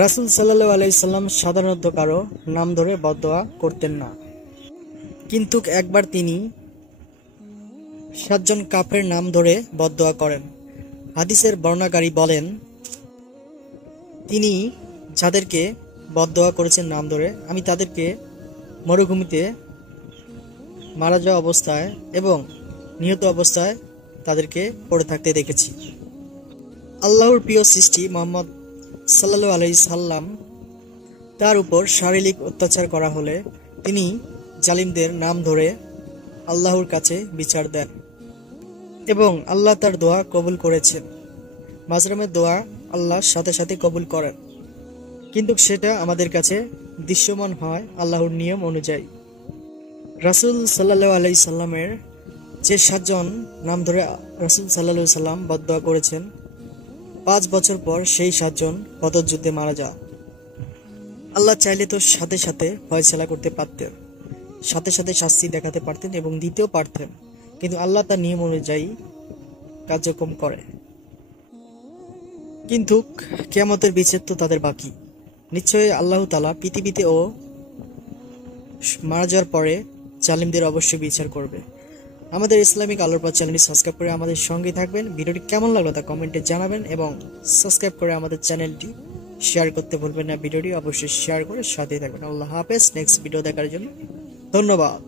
রাসূল সাল্লাল্লাহু আলাইহি সাল্লাম সাধারণত কারো নাম ধরে বদদোয়া করতেন না, কিন্তু একবার তিনি 7 জন কাফের নাম ধরে বদদোয়া করেন। হাদিসের বর্ণনাকারী বলেন, তিনি যাদেরকে বদদোয়া করেছেন নাম ধরে, আমি তাদেরকে মরুভূমিতে মারা যাওয়া অবস্থায় এবং নিহত অবস্থায় তাদেরকে পড়ে থাকতে দেখেছি। আল্লাহর প্রিয় সৃষ্টি মুহাম্মদ সাল্লাল্লাহু আলাইহি সাল্লাম তার উপর শারীরিক অত্যাচার করা হলে তিনি জালিমদের নাম ধরে আল্লাহর কাছে বিচার দেন এবং আল্লাহ তার দোয়া কবুল করেছেন। মাজলুমের দোয়া আল্লাহ সাথে সাথে কবুল করেন, কিন্তু সেটা আমাদের কাছে দৃশ্যমান হয় আল্লাহর নিয়ম অনুযায়ী। রাসূল সাল্লাল্লাহু আলাইহি সাল্লামের যে 7 জন নাম ধরে রাসূল সাল্লাল্লাহু আলাইহি সাল্লাম বদদোয়া করেছেন, 5 বছর পর সেই 7 জন বদর যুদ্ধে মারা যায়। আল্লাহ চাইলে তো সাথে সাথে ফয়সালা করতে পারতেন, সাথে সাথে শাস্তি দেখাতে পারতেন এবং দিতেও পারতেন, কিন্তু আল্লাহ তার নিয়ম অনুযায়ী কার্যক্রম করে। কিন্তু কিয়ামতের বিচার তো তাদের বাকি। নিশ্চয়ই আল্লাহ তাআলা পৃথিবীতে ও মারা যাওয়ার পরে জালিমদের অবশ্যই বিচার করবে। আমাদের ইসলামিক আলোর পথ চ্যানেলটি সাবস্ক্রাইব করে আমাদের সঙ্গে থাকবেন। ভিডিওটি কেমন লাগলো তা কমেন্টে জানাবেন এবং সাবস্ক্রাইব করে আমাদের চ্যানেলটি শেয়ার করতে ভুলবেন না। ভিডিওটি অবশ্যই শেয়ার করে সাথেই থাকবেন। আল্লাহ হাফেজ। নেক্সট ভিডিও দেখার জন্য ধন্যবাদ।